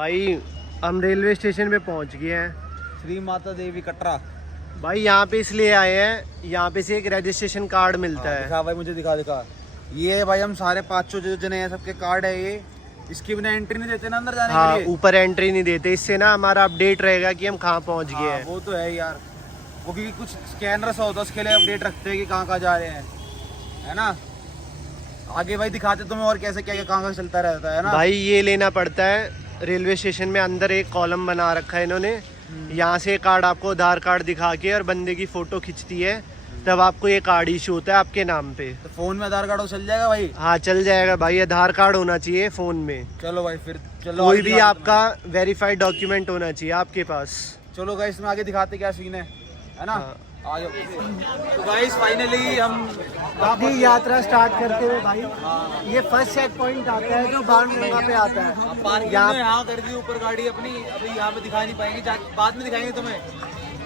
भाई हम railway station पे पहुंच गए हैं, श्री माता देवी कटरा। भाई यहाँ पे इसलिए आए हैं, यहाँ पे से एक रजिस्ट्रेशन कार्ड मिलता है। दिखा भाई, मुझे दिखा। ये है भाई, हम सारे 500 जो जने हैं सबके कार्ड है ये। इसकी बिना एंट्री नहीं देते ना अंदर जाने के लिए। ऊपर एंट्री नहीं देते, इससे ना हमारा अपडेट रहेगा कि हम कहाँ पहुँच गए हैं। वो तो है यार, वो क्योंकि कुछ स्कैनर सा होता है उसके लिए अपडेट रखते हैं कि कहाँ जा रहे हैं, है ना। आगे भाई दिखाते तुम्हें और कैसे क्या कहाँ चलता रहता है ना भाई। ये लेना पड़ता है रेलवे स्टेशन में, अंदर एक कॉलम बना रखा है इन्होंने। यहाँ से कार्ड आपको आधार कार्ड दिखा के और बंदे की फोटो खिंचती है, तब आपको ये कार्ड इशू होता है आपके नाम पे। तो फोन में आधार कार्ड चल जाएगा भाई? हाँ चल जाएगा भाई, आधार कार्ड होना चाहिए फोन में। चलो भाई फिर चलो, कोई भी आपका वेरीफाइड डॉक्यूमेंट होना चाहिए आपके पास। चलो गाइस, इसमें आगे दिखाते क्या सीन है ना। हाँ। तो गाइस फाइनली हम अपनी यात्रा स्टार्ट करते हुए भाई, ये फर्स्ट चेक पॉइंट आता है जो बाणगंगा पे आता है। यहाँ कर दी ऊपर गाड़ी अपनी, अभी यहाँ पे दिखा नहीं पाएंगे, बाद में दिखाएंगे तुम्हें।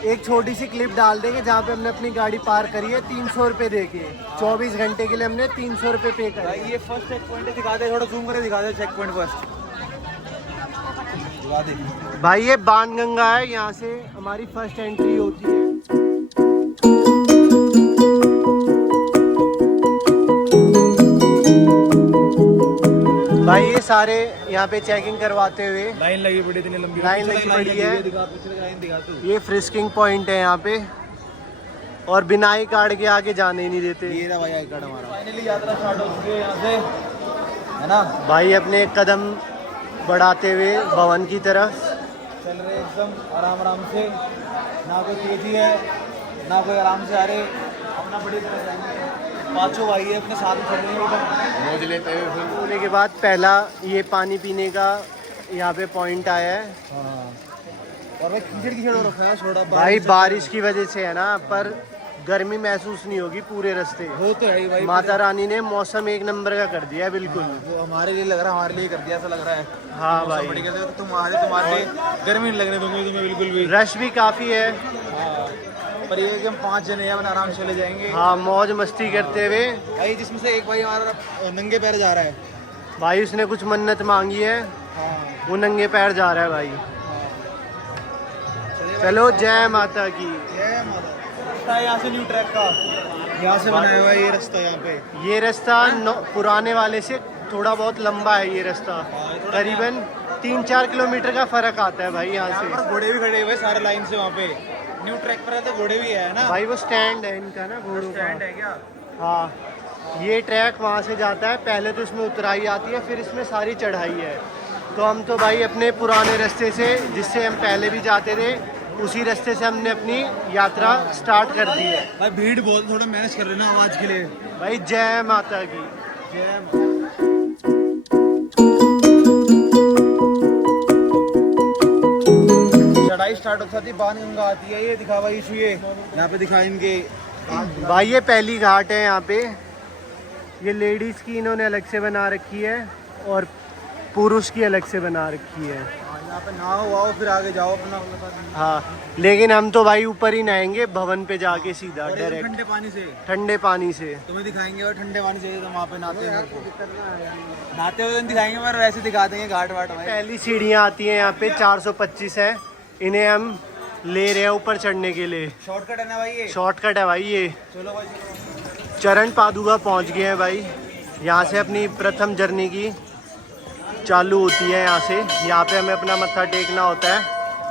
एक छोटी सी क्लिप डाल देंगे जहाँ पे हमने अपनी गाड़ी पार करी है 300 रुपये दे के। 24 घंटे के लिए हमने 300 रुपये पे करे। ये फर्स्ट चेक पॉइंट है, दिखा दे थोड़ा जूम करके दिखा दे चेक पॉइंट फर्स्ट दिखा दे भाई। ये बाणगंगा है, यहाँ से हमारी फर्स्ट एंट्री होती है। भाई ये सारे यहाँ पे चेकिंग करवाते हुए लाइन लगी पड़ी, इतनी लंबी लाइन लगी पड़ी है। दिखा तू। ये फ्रिस्किंग पॉइंट है यहाँ पे, और बिना आई कार्ड के आगे जाने ही नहीं देते। ये रहा भाई आई कार्ड हमारा। फाइनली यात्रा स्टार्ट हो चुकी है यहाँ से, है ना भाई। अपने कदम बढ़ाते हुए भवन की तरफ चल रहे एकदम आराम से, ना कोई तेजी है ना कोई आराम से आ रहे, अपना बड़ी तरह जाएंगे। पाँचों भाई है अपने साथ में चल रहे हैं मौज लेते हुए। फिर होने के बाद पहला ये पानी पीने का यहाँ पे पॉइंट आया है। और भाई कीचड़ हो रखा है छोड़ा भाई बारिश की वजह से है ना, पर गर्मी महसूस नहीं होगी पूरे रास्ते। वो तो है ही भाई, माता रानी ने मौसम एक नंबर का कर दिया है बिल्कुल। वो हमारे लिए लग रहा है, हमारे लिए कर दिया ऐसा लग रहा है। हाँ भाई, बड़ी कर दिया, तो तुम्हारे लिए गर्मी नहीं लगने दूंगी तुम्हें बिल्कुल भी। रश भी काफी है, पर ये कि हम 5 जने हैं, अपना आराम से चले जाएंगे। हाँ मौज मस्ती करते हुए। भाई जिसमें से एक भाई हमारा नंगे पैर जा रहा है भाई, उसने कुछ मन्नत मांगी है, वो नंगे पैर जा रहा है भाई। चलो जय माता की। जय माता। रास्ता यहाँ से न्यू ट्रैक का, यहाँ से बनाया हुआ है ये रास्ता। यहाँ पे ये रास्ता पुराने वाले से थोड़ा बहुत लंबा है। ये रास्ता करीबन 3-4 किलोमीटर का फर्क आता है भाई यहाँ से। घोड़े भी खड़े हुए सारे लाइन से, वहाँ पे न्यू ट्रैक पर है तो घोड़े भी है ना भाई। वो स्टैंड है इनका ना, घोड़ों का। स्टैंड है क्या? हाँ, ये ट्रैक वहाँ से जाता है, पहले तो इसमें उतराई आती है, फिर इसमें सारी चढ़ाई है। तो हम तो भाई अपने पुराने रास्ते से, जिससे हम पहले भी जाते थे, उसी रास्ते से हमने अपनी यात्रा स्टार्ट कर दी है। भाई भीड़ बहुत, थोड़ा मैनेज कर लेना आवाज के लिए। भाई जय माता की। जय। चढ़ाई स्टार्ट होती है, बाणगंगा आती है, ये दिखा भाई इशू, ये यहाँ पे दिखाएंगे भाई। ये पहली घाट है यहाँ पे, ये लेडीज की इन्होंने अलग से बना रखी है और पुरुष की अलग से बना रखी है। यहाँ पे नहाओ आओ फिर आगे जाओ अपना। हाँ, लेकिन हम तो भाई ऊपर ही नहाएंगे भवन पे जाके सीधा डायरेक्ट ठंडे पानी से। ठंडे पानी से तुम्हें दिखाएंगे और ठंडे पानी से तो वहाँ पे नहाते हैं, नहाते हुए दिखाएंगे, पर वैसे दिखा देंगे घाट वाट। पहली सीढ़ियाँ आती हैं यहाँ पे, 425 है, इन्हें हम ले रहे हैं ऊपर चढ़ने के लिए। शॉर्टकट है ना भाई ये? शॉर्टकट है भाई ये। चलो भाई चलो। चरण पादुका पहुँच गए हैं भाई। यहाँ से अपनी प्रथम जर्नी की चालू होती है। यहाँ पे हमें अपना मत्था टेकना होता है।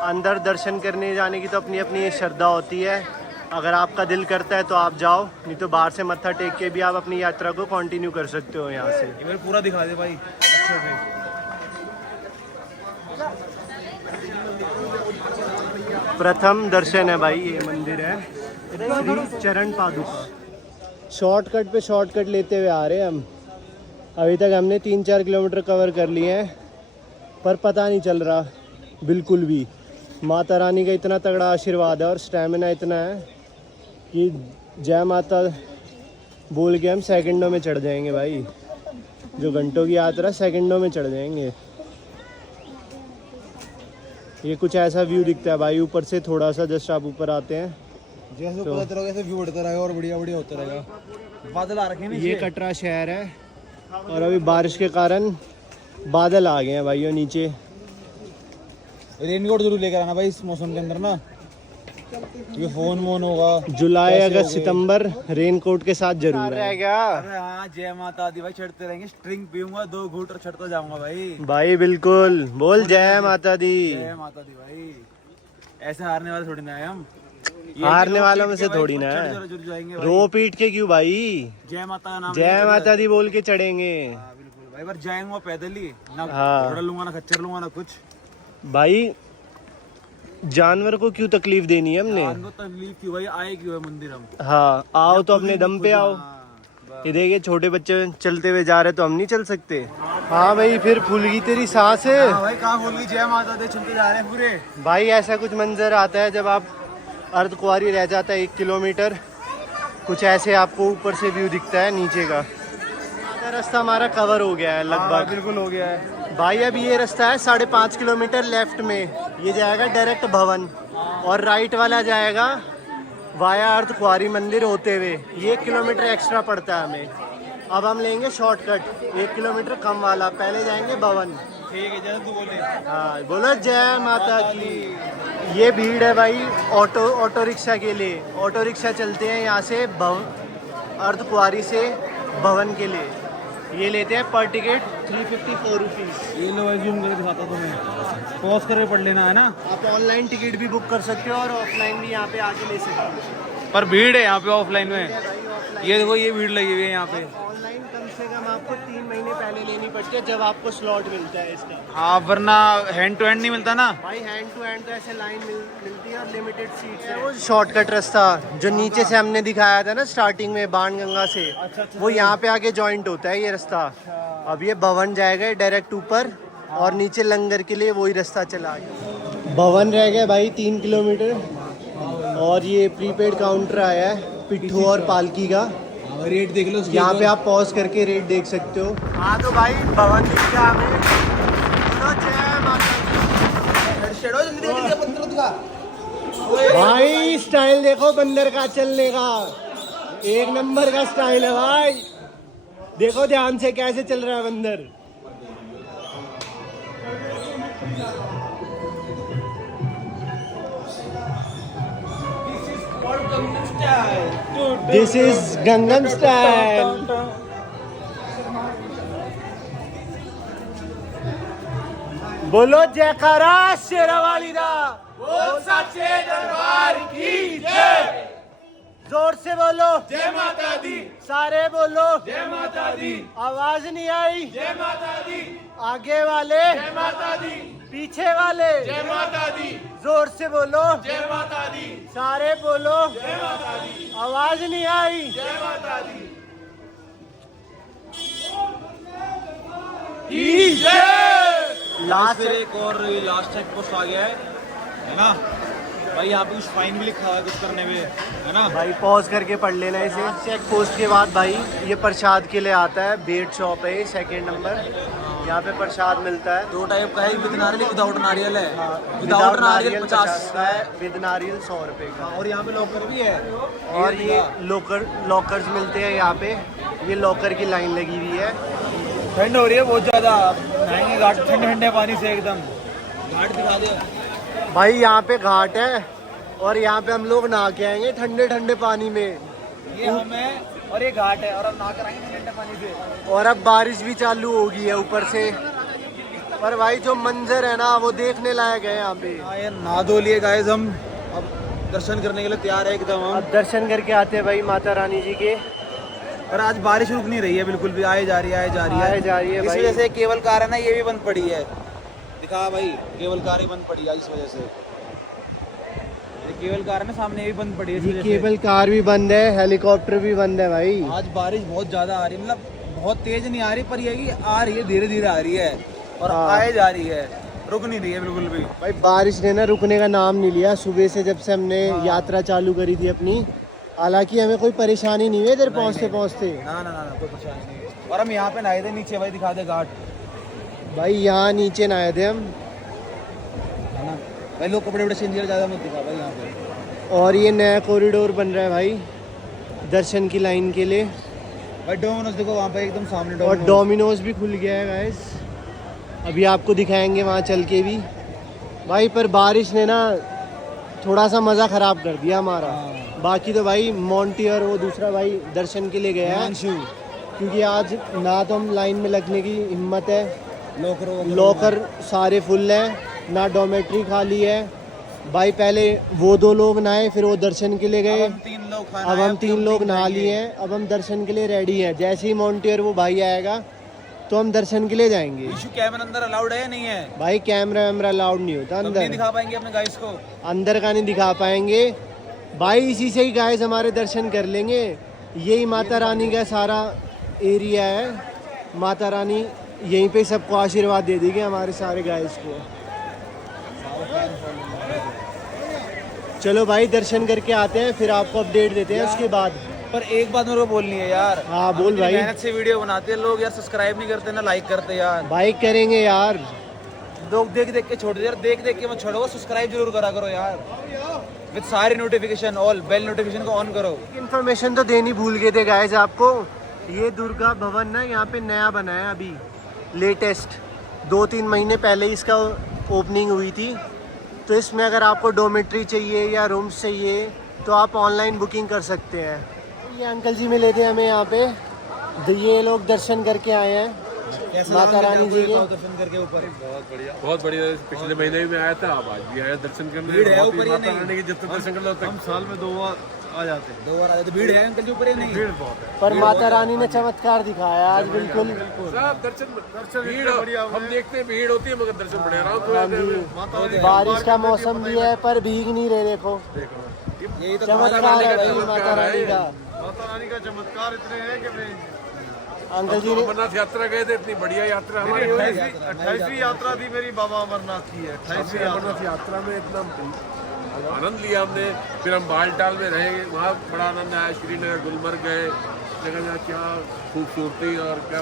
अंदर दर्शन करने जाने की तो अपनी अपनी श्रद्धा होती है, अगर आपका दिल करता है तो आप जाओ, नहीं तो बाहर से मत्था टेक के भी आप अपनी यात्रा को कंटिन्यू कर सकते हो यहाँ से। ये पूरा दिखा दे भाई अच्छे से। प्रथम दर्शन है भाई, ये मंदिर है श्री चरण पादुका। शॉर्टकट पे शॉर्टकट लेते हुए आ रहे हैं हम। अभी तक हमने 3-4 किलोमीटर कवर कर लिए हैं, पर पता नहीं चल रहा बिल्कुल भी। माता रानी का इतना तगड़ा आशीर्वाद है और स्टैमिना इतना है कि जय माता बोल के हम सेकंडों में चढ़ जाएंगे भाई। जो घंटों की यात्रा सेकंडों में चढ़ जाएंगे। ये कुछ ऐसा व्यू दिखता है भाई ऊपर से, थोड़ा सा जस्ट आप ऊपर आते हैं जैसे तो पता ऐसे व्यू बढ़ता रहेगा और बढ़िया बढ़िया होता रहेगा। बादल आ रखे हैं ये कटरा शहर है और अभी बारिश के कारण बादल आ गए हैं भाइयों नीचे। रेनकोट जरूर लेकर आना भाई इस मौसम के अंदर ना, ये फोन वोन होगा। जुलाई पैसे अगस्त हो गए। सितंबर रेनकोट के साथ जरूर रह गया अरे हाँ, जय माता दी भाई, चढ़ते रहेंगे, स्ट्रिंग पीऊंगा 2 घूंट और चढ़ता जाऊंगा भाई। भाई। बिल्कुल बोल जय माता दी। जय माता दी भाई, ऐसे हारने वाले थोड़ी ना है हम। ये हारने रो वालों पीट में के से भाई थोड़ी ना चढ़ है। जरूर जाएंगे भाई। रो पीट के क्यों भाई, जय माता का नाम जय लेकर माता दी बोल के चढ़ेंगे हाँ, बिल्कुल भाई, पर जाएंगे पैदल ही ना, हाँ। घोड़ा लूंगा ना खच्चर लूंगा ना कुछ। भाई जानवर को क्यों तकलीफ देनी है हमने। जान को तकलीफ क्यों भाई, आए क्यों है मंदिर हम। हाँ आओ तो अपने दम पे आओ। हाँ, ये देखिए छोटे बच्चे चलते हुए जा रहे तो हम नहीं चल सकते। हाँ भाई फिर फूल गई तेरी सांस है। हाँ भाई, कहाँ बोल गई जय माता दी, चलते जा रहे हैं पूरे। भाई ऐसा कुछ मंजर आता है जब आप अर्धकुंवारी रह जाता है 1 किलोमीटर, कुछ ऐसे आपको ऊपर से व्यू दिखता है नीचे का। आधा रास्ता हमारा कवर हो गया है लगभग। बिल्कुल हो गया है भाई अब ये रास्ता है 5.5 किलोमीटर लेफ्ट में, ये जाएगा डायरेक्ट भवन, और राइट वाला जाएगा वाया अर्धकुंवारी मंदिर होते हुए। ये 1 किलोमीटर एक्स्ट्रा पड़ता है हमें। अब हम लेंगे शॉर्टकट 1 किलोमीटर कम वाला, पहले जाएंगे भवन। ठीक है, जैसे तू बोले। हाँ बोलो जय माता की। ये भीड़ है भाई ऑटो रिक्शा के लिए। ऑटो रिक्शा चलते हैं यहाँ से अर्धकुंवारी से भवन के लिए। ये लेते हैं पर टिकट 354 रुपीज़। ये लो जूम करके दिखाता तुम्हें, पॉज करके पढ़ लेना है ना। आप ऑनलाइन टिकट भी बुक कर सकते हो और ऑफलाइन भी यहाँ पे आके ले सकते हो। पर भीड़ है यहाँ पे ऑफलाइन में, भाई ऑफलाइन ये देखो ये भीड़ लगी हुई है यहाँ पे। ऑनलाइन कम से कम आपको 3 महीने पहले लेनी पड़ती है जब आपको स्लॉट मिलता है इसका। हाँ, वरना हैंड टू हैंड नहीं मिलता ना। भाई हैंड टू हैंड तो ऐसे लाइन मिलती है और लिमिटेड सीट्स है। वो शॉर्टकट रास्ता जो नीचे से हमने दिखाया था ना स्टार्टिंग में बाणगंगा से, वो यहाँ पे आके जॉइंट होता है ये रास्ता। अब ये भवन जाएगा डायरेक्ट ऊपर, और नीचे लंगर के लिए वही रास्ता चला गया। भवन रह गया भाई 3 किलोमीटर, और ये प्रीपेड काउंटर आया है पिट्ठू और पालकी का। रेट देख लो यहाँ पे आप पॉज करके रेट देख सकते हो। हाँ तो भाई भवन दिख गया हमें। बोलो जय माता दी। भाई स्टाइल देखो बंदर का चलने का, 1 नंबर का स्टाइल है भाई। देखो ध्यान से कैसे चल रहा है बंदर। This is Gangnam style. बोलो जयकारा शेरावाली दा, बोल सच्चे दरबार की जय। जोर से बोलो जय माता दी, सारे बोलो जय माता दी, आवाज नहीं आई। जय माता दी, आगे वाले जय माता दी, पीछे वाले जय माता दी, जोर से बोलो जय माता दी, सारे बोलो जय माता दी, आवाज नहीं आई। जय माता दी। लास्ट एक और लास्ट चेक पोस्ट आ गया है ना भाई। यहाँ पे कुछ फाइन भी लिखा हुआ है कुछ करने में, है ना भाई पॉज करके पढ़ लेना इसे। चेक पोस्ट के बाद भाई ये प्रसाद के लिए आता है। बेट शॉप है 2nd नंबर, यहाँ पे प्रसाद मिलता है। 2 टाइप का है, विद नारियल विदाउट नारियल है। विदाउट नारियल 50 का है, विद नारियल 100 रुपए का। और यहाँ पे लॉकर भी है। और ये लॉकर्स मिलते हैं यहाँ पे। ये लॉकर की लाइन लगी हुई है। ठंड हो रही है बहुत ज्यादा, नहाएंगे घाट ठंडे ठंडे पानी से एकदम। घाट दिखा दे भाई यहाँ पे घाट है और यहाँ पे हम लोग नहा के आएंगे ठंडे ठंडे पानी में। ये हमें, और ये घाट है, और हम नहा कर आएंगे ठंडे पानी से। और अब बारिश भी चालू हो गई है ऊपर से। पर भाई जो मंजर है ना वो देखने लायक है यहाँ पे। हाँ यार, नहा धो लिए गाइस हम, अब दर्शन करने के लिए तैयार है एकदम हम। अब दर्शन करके आते हैं भाई माता रानी जी के। पर आज बारिश रुक नहीं रही है बिल्कुल भी, आए जा रही है, आए जा रही है, आए जा रही है इस भाई। वजह से केबल कार है ना, ये भी बंद पड़ी है। दिखा भाई, केबल कार ही बंद पड़ी है इस वजह से। ये केबल कार है ना सामने, ये भी बंद पड़ी है इस वजह से। केबल कार भी बंद है, हेलीकॉप्टर भी बंद है भाई। आज बारिश बहुत ज्यादा आ रही है, मतलब बहुत तेज नहीं आ रही, पर ये कि आ रही है, धीरे धीरे आ रही है और हाँ। आए जा रही है, रुक नहीं रही है बिल्कुल भी। भाई बारिश ने ना रुकने का नाम नहीं लिया सुबह से, जब से हमने यात्रा चालू करी थी अपनी। हालांकि हमें कोई परेशानी नहीं है इधर पहुंचते पहुंचते। ना ना ना ना, कोई परेशानी नहीं है। और हम यहाँ पे नहाए थे नीचे, भाई दिखा दे घाट। भाई यहाँ नीचे नहाए थे हम, है ना भाई, लोग कपड़े वपड़े चेंज ज़्यादा मत दिखा भाई यहाँ पे। और ये नया कॉरिडोर बन रहा है भाई दर्शन की लाइन के लिए। भाई डोमिनोज देखो वहाँ पे एकदम सामने, और डोमिनोज भी खुल गया है गाइस। अभी आपको दिखाएंगे वहाँ चल के भी। भाई पर बारिश ने ना थोड़ा सा मज़ा ख़राब कर दिया हमारा। बाकी तो भाई मोंटी और वो दूसरा भाई दर्शन के लिए गया है, क्योंकि आज ना तो हम लाइन में लगने की हिम्मत है, लॉकर सारे फुल हैं, ना डोमेट्री खाली है। भाई पहले वो 2 लोग नहाए, फिर वो दर्शन के लिए गए। अब हम 3 लोग नहा लिए हैं, अब हम दर्शन के लिए रेडी हैं। जैसे ही मोंटी और वो भाई आएगा तो हम दर्शन के लिए जाएंगे। कैमरा अंदर अलाउड है या नहीं है? भाई कैमरा वैमरा अलाउड नहीं होता अंदर, नहीं दिखा पाएंगे अपने गाइस को, अंदर का नहीं दिखा पाएंगे भाई। इसी से ही गाइस हमारे दर्शन कर लेंगे। यही माता रानी का सारा एरिया है, माता रानी यहीं पे सबको आशीर्वाद दे देगी हमारे सारे गाइस को। चलो भाई दर्शन करके आते हैं, फिर आपको अपडेट देते हैं उसके बाद। पर एक बात मेरे को बोलनी है यार। हाँ बोल भाई। मेहनत से वीडियो बनाते हैं लोग यार, सब्सक्राइब नहीं करते ना लाइक करते यार। भाई करेंगे यार, लोग देख देख के छोड़ दे यार, देख देख के मत छोड़ो, सब्सक्राइब जरूर करा करो यार, विद सारी नोटिफिकेशन, ऑल बेल नोटिफिकेशन को ऑन करो। इन्फॉर्मेशन तो देनी भूल गए थे गाइस आपको। ये दुर्गा भवन ना यहाँ पे नया बना है, अभी लेटेस्ट 2-3 महीने पहले इसका ओपनिंग हुई थी। तो इसमें अगर आपको डोमेट्री चाहिए या रूम्स चाहिए तो आप ऑनलाइन बुकिंग कर सकते हैं। ये अंकल जी मिले थे हमें यहाँ पे, ये लोग दर्शन करके आए हैं माता रानी जी के। दर्शन करके ऊपर बहुत बढ़िया। पिछले महीने में आया था, अब आज भी आया दर्शन करने। भीड़ है ऊपर, माता रानी के जितने दर्शन कर लो हम साल में 2 बार आ जाते हैं, 2 बार आ जाते। भीड़ है अंकल जी ऊपर ही नहीं? भीड़ बहुत है, पर माता रानी ने चमत्कार दिखाया आज बिल्कुल। सब दर्शन भीड़ हम देखते हैं, भीड़ होती है मगर दर्शन बड़े आराम से। बारिश का मौसम भी है पर भीग नहीं रहे। देखो यही तो चमत्कार है भाई माता रानी का। माता रानी का चमत्कार इतने हैं कि अंकल जी ने अमरनाथ यात्रा गए थे, इतनी बढ़िया यात्रा हमारी हुई। 28वीं यात्रा थी मेरी बाबा अमरनाथ की है। 28वीं अमरनाथ यात्रा में इतना आनंद लिया हमने। फिर हम बालटाल में रहे, वहाँ बड़ा आनंद आया। श्रीनगर, गुलमर्ग गए, जगह क्या खूबसूरती और क्या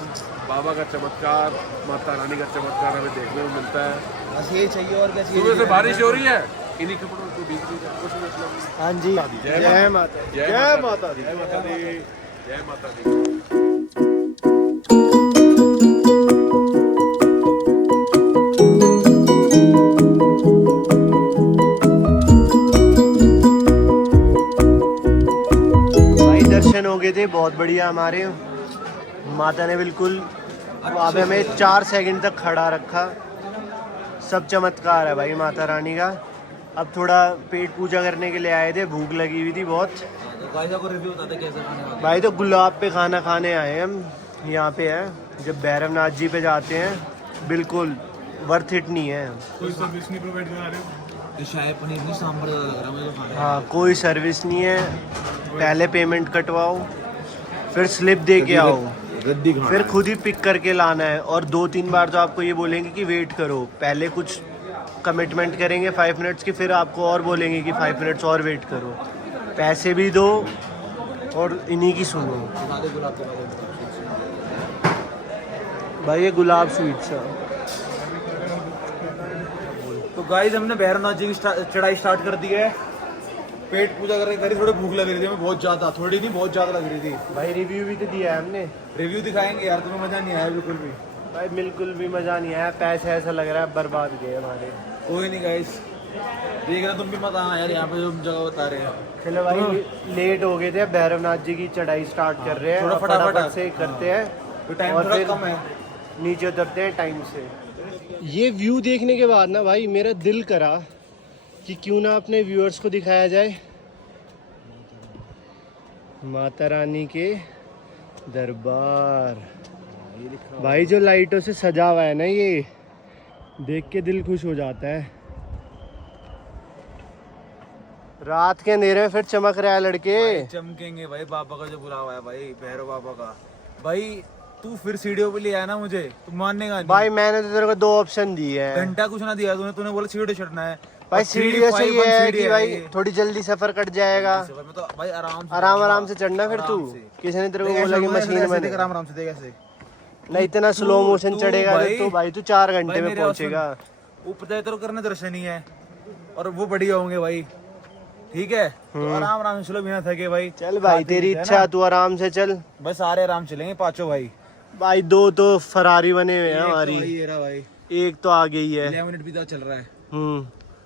बाबा का चमत्कार, माता रानी का चमत्कार हमें देखने में मिलता है। बस ये चाहिए और क्या चाहिए। सुबह से बारिश हो रही है, इन्हीं कपड़ों को भीग रही है, कुछ मतलब। हाँ जी, जय माता दी, जय माता दी, जय माता दी, जय माता दी। भाई दर्शन हो गए थे बहुत बढ़िया हमारे। माता ने बिल्कुल वहाँ पे हमें 4 सेकंड तक खड़ा रखा। सब चमत्कार है भाई माता रानी का। अब थोड़ा पेट पूजा करने के लिए आए थे, भूख लगी हुई थी बहुत। को रिव्यू बताते कैसे खाने वाले। भाई तो गुलाब पे खाना खाने आए हैं हम, यहाँ पे है। जब भैरवनाथ जी पे जाते हैं बिल्कुल वर्थ इट नहीं है। कोई सर्विस नहीं प्रोवाइड करा रहे हो? शाही पनीर नहीं, सांभर ज़्यादा लग रहा है मुझे तो खाने। हाँ कोई सर्विस नहीं है। पहले पेमेंट कटवाओ, फिर स्लिप दे के आओ, फिर खुद ही पिक करके लाना है। और 2-3 बार तो आपको ये बोलेंगे कि वेट करो। पहले कुछ कमिटमेंट करेंगे 5 मिनट्स की, फिर आपको और बोलेंगे कि 5 मिनट्स और वेट करो। पैसे भी दो और इन्हीं की सुनो। भाई ये गुलाब स्वीट्स है। तो गाइस हमने भैरवनाथ जी की चढ़ाई स्टार्ट कर दी है। पेट पूजा करके करी, थोड़ी भूख लग रही थी हमें बहुत ज़्यादा, थोड़ी नहीं बहुत ज़्यादा लग रही थी। भाई रिव्यू भी तो दिया है हमने। रिव्यू दिखाएंगे यार, तुम्हें मज़ा नहीं आया बिल्कुल भी? भाई बिल्कुल भी मज़ा नहीं आया। पैसे ऐसा लग रहा है बर्बाद गए हमारे। कोई नहीं गाइस, देख रहे तुम भी मत आना यार यहाँ पे जो जगह बता रहे हैं। चलो भाई लेट हो गए थे, भैरवनाथ जी की चढ़ाई स्टार्ट कर रहे हैं। थोड़ा फटाफट से करते हैं तो टाइम और थोड़ा फिर कम है। नीचे उतरते हैं टाइम से। ये व्यू देखने के बाद ना भाई मेरा दिल करा कि क्यों ना अपने व्यूअर्स को दिखाया जाए माता रानी के दरबार। भाई जो लाइटों से सजा हुआ है ना, ये देख के दिल खुश हो जाता है। रात के अंधेरे में फिर चमक रहा है लड़के। चमकेंगे भाई, बाबा का जो बुलावा है भाई, भैरव बाबा का। भाई तू फिर सीढ़ियों पे ले आया ना मुझे, तू मानेगा नहीं। भाई मैंने तो तेरे को 2 ऑप्शन दिए हैं। घंटा कुछ ना दिया तूने, बोला सीढ़ी चढ़ना है। भाई सीढ़ियों से ये है कि भाई थोड़ी जल्दी सफर कट जाएगा। में तो भाई आराम से चढ़ना। फिर तू किसी ने तेरे को बोला कि मशीन में देख, आराम से देख ऐसे। नहीं इतना स्लो मोशन चढ़ेगा तो भाई तू 4 घंटे में पहुंचेगा। ऊपर तो करने दर्शन ही है और वो बढ़िया होंगे भाई, ठीक है? तो आराम से चलो बिना थके भाई। चल भाई तेरी इच्छा, तू आराम से चल। बस सारे आराम चलेंगे 5 भाई। भाई 2 तो फरारी बने हुए हैं हमारी। ये रहा भाई, एक तो आ गई है। 11 मिनट भी तो चल रहा है।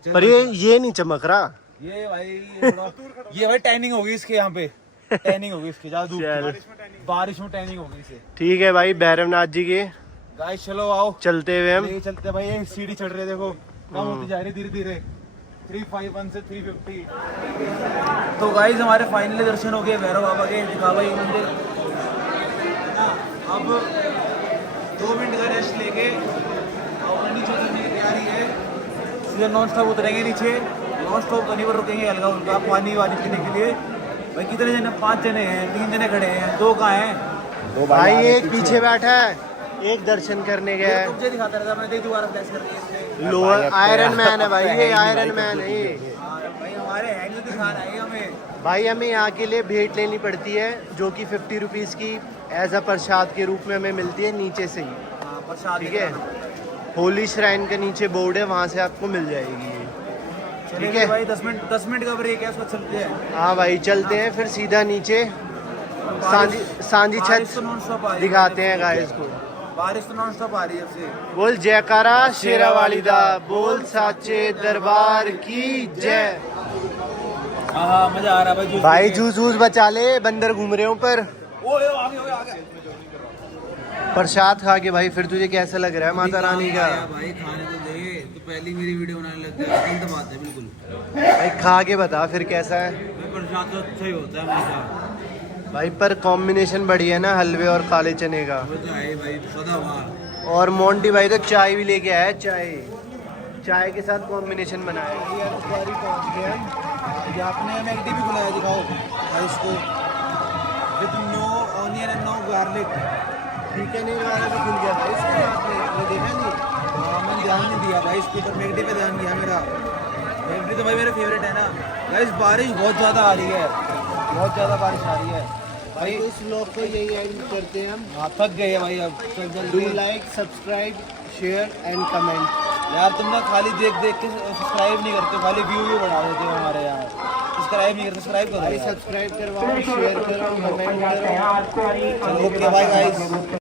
पर ये नहीं चमक रहा। ये भाई टैनिंग होगी इसके, यहाँ पे टैनिंग होगी इसके, ज्यादा धूप की। बारिश में टैनिंग होगी इसे। ठीक है भाई, भैरवनाथ जी के गाइस चलो आओ, चलते हुए हम ये चलते भाई। ये सीढ़ी चढ़ रहे हैं, देखो कम होती जा रही धीरे धीरे। 351 से 350। तो गाइस हमारे फाइनली दर्शन हो गए भैरव बाबा के। दिखा भाई मंदिर। अब 2 मिनट का रेस्ट लेके और नीचे उतरने की तैयारी है। सीधे नॉन स्टॉप उतरेंगे नीचे। नॉन स्टॉप कहीं पर रुकेंगे हल्का उनका पानी वानी पीने के लिए। भाई कितने जने? 5 जने हैं, 3 जने खड़े हैं, 2 कहाँ हैं? भाई एक पीछे बैठा है, एक दर्शन करने गया है। मुझे दिखाता रहता, मैंने दोबारा फ्लैश करके इसमें। लोअर आयरन मैन है भाई, ये आयरन मैन है ये। भाई हमारे हैंड दिखा रहा है हमें। भाई हमें यहाँ के लिए भेंट लेनी पड़ती है, जो कि 50 रुपीज़ की एज अ प्रसाद के रूप में हमें मिलती है नीचे से ही। प्रसाद, ठीक है, होली श्राइन के नीचे बोर्ड है, वहाँ से आपको मिल जाएगी ये। ठीक है भाई 10 मिनट का ब्रेक है, उसको चलते हैं। हाँ भाई चलते हैं, फिर सीधा नीचे सांझी छत नॉन स्टॉप आ रही है, दिखाते हैं गाइस को। बारिश तो नॉन स्टॉप आ रही है अब से। बोल जयकारा शेरा वालिदा, बोल साचे दरबार की जय। हाँ मजा आ रहा है भाई जूस वूस बचा ले, बंदर घूम रहे हो पर। आ गया। प्रसाद खा के भाई फिर तुझे कैसा लग रहा है माता रानी का? भाई खाने तो दे, तो पहली मेरी वीडियो बनाने लग गया। गलत बात है बिल्कुल। भाई खा के बता फिर कैसा है। प्रसाद तो अच्छा ही होता है हमेशा भाई पर कॉम्बिनेशन बढ़िया है ना, हलवे और काले चने का। वो तो है भाई, सदाबहार। और मोंटी भाई तो चाय भी लेके आया है, चाय के साथ कॉम्बिनेशन बनाया है। यार पहुंच गए हम। ये आपने मैगडी भी बुलाया, दिखाओ भाई इसको। With no onion and no garlic. ठीक है, नहीं वाला भी खुल गया भाई इसके साथ में, आपने देखा नहीं? हाँ मैंने ध्यान नहीं दिया भाई इसके ऊपर, मैगडी पे ध्यान दिया मेरा। मैगडी तो भाई मेरा फेवरेट है ना। गाइस बारिश बहुत ज़्यादा आ रही है, बहुत ज़्यादा बारिश आ रही है भाई। इस व्लॉग को यही एंड करते हैं हम। हाँ थक गए भाई अब। Do like, subscribe, share and comment. यार तुम ना खाली देख के सब्सक्राइब नहीं करते, खाली व्यू बढ़ा देते हो हमारे यार। सब्सक्राइब नहीं करते, सब्सक्राइब करो भाई यार। सब्सक्राइब करवाओ, शेयर करो, कमेंट करो। Okay bye guys.